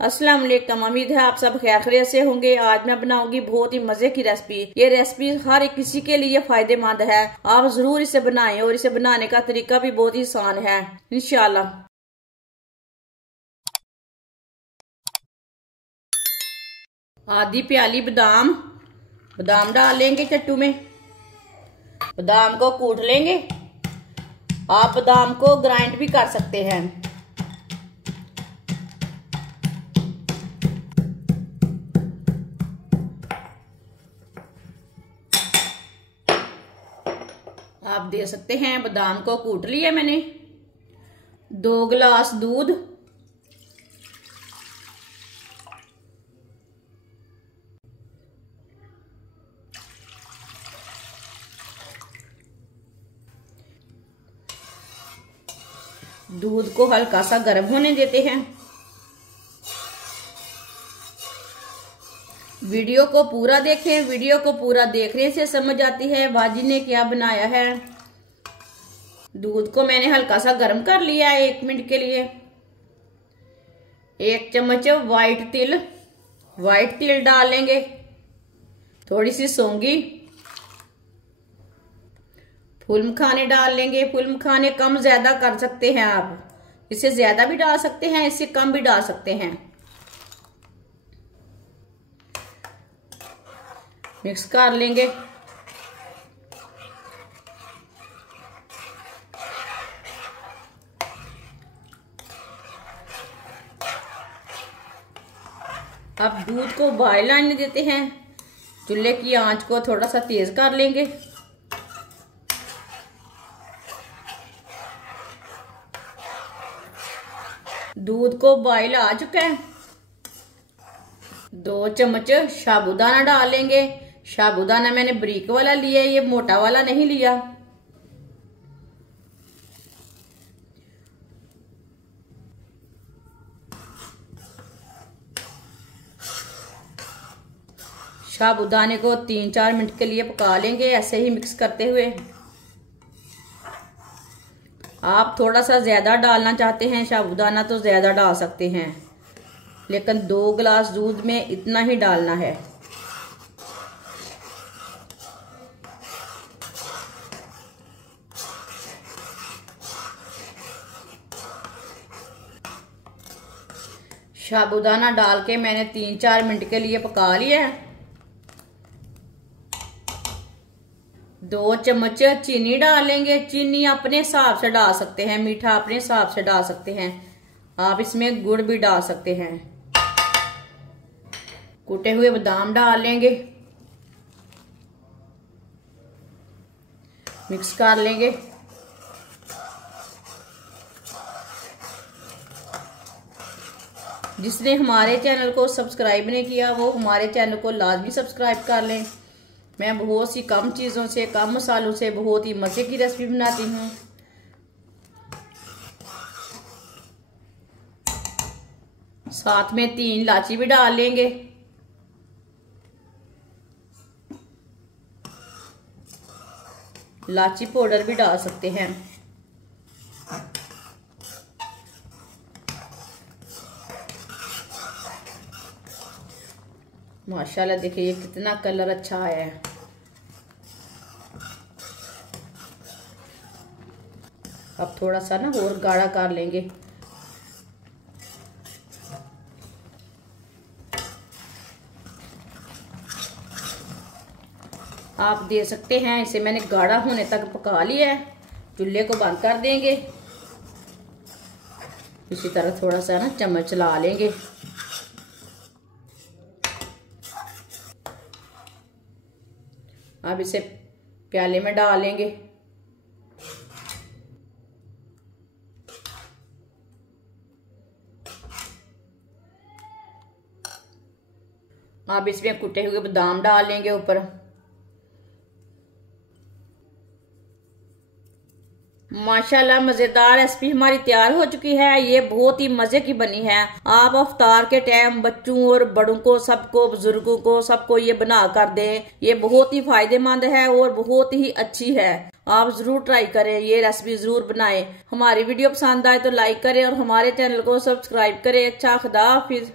अस्सलाम वालेकुम। उम्मीद है आप सब खैरियत से होंगे। आज मैं बनाऊंगी बहुत ही मजे की रेसिपी। ये रेसिपी हर किसी के लिए फायदेमंद है। आप जरूर इसे बनाएं और इसे बनाने का तरीका भी बहुत ही आसान है इंशाल्लाह। आधी प्याली बादाम डाल लेंगे चट्टू में। बादाम को कूट लेंगे। आप बादाम को ग्राइंड भी कर सकते हैं। आप दे सकते हैं। बादाम को कूट लिया मैंने। 2 गिलास दूध, दूध को हल्का सा गर्म होने देते हैं। वीडियो को पूरा देखें। वीडियो को पूरा देखने से समझ आती है बाजी ने क्या बनाया है। दूध को मैंने हल्का सा गर्म कर लिया है 1 मिनट के लिए। 1 चम्मच वाइट तिल डाल लेंगे। थोड़ी सी सौंगी, फूल मखाने डाल लेंगे। फूल मखाने कम ज्यादा कर सकते हैं आप। इससे ज्यादा भी डाल सकते हैं, इससे कम भी डाल सकते हैं। मिक्स कर लेंगे। अब दूध को बॉयल आने देते हैं। चूल्हे की आंच को थोड़ा सा तेज कर लेंगे। दूध को बॉयल आ चुका है। 2 चम्मच साबुदाना डाल लेंगे। साबुदाना मैंने बारीक वाला लिया है, ये मोटा वाला नहीं लिया। साबुदाने को 3-4 मिनट के लिए पका लेंगे, ऐसे ही मिक्स करते हुए। आप थोड़ा सा ज्यादा डालना चाहते हैं साबुदाना तो ज्यादा डाल सकते हैं, लेकिन 2 गिलास दूध में इतना ही डालना है। साबुदाना डाल के मैंने 3-4 मिनट के लिए पका लिया है। 2 चम्मच चीनी डालेंगे। चीनी अपने हिसाब से डाल सकते हैं, मीठा अपने हिसाब से डाल सकते हैं। आप इसमें गुड़ भी डाल सकते हैं। कूटे हुए बादाम डाल लेंगे। मिक्स कर लेंगे। जिसने हमारे चैनल को सब्सक्राइब नहीं किया वो हमारे चैनल को लाजमी सब्सक्राइब कर लें। मैं बहुत सी कम चीज़ों से, कम मसालों से बहुत ही मज़े की रेसिपी बनाती हूँ। साथ में 3 इलायची भी डाल लेंगे। इलायची पाउडर भी डाल सकते हैं। माशाल्लाह देखिए ये कितना कलर अच्छा आया है। अब थोड़ा सा ना और गाढ़ा कर लेंगे। आप दे सकते हैं। इसे मैंने गाढ़ा होने तक पका लिया है। चूल्हे को बंद कर देंगे। इसी तरह थोड़ा सा ना चम्मच चला लेंगे। अब इसे प्याले में डाल लेंगे। अब इसमें कुटे हुए बादाम डाल लेंगे ऊपर। माशाल्लाह मजेदार रेसिपी हमारी तैयार हो चुकी है। ये बहुत ही मजे की बनी है। आप अफ्तार के टाइम बच्चों और बड़ों को, सबको, बुजुर्गों को, सबको ये बना कर दें। ये बहुत ही फायदेमंद है और बहुत ही अच्छी है। आप जरूर ट्राई करें, ये रेसिपी जरूर बनाएं। हमारी वीडियो पसंद आए तो लाइक करें और हमारे चैनल को सब्सक्राइब करें। अच्छा, खुदा हाफिज।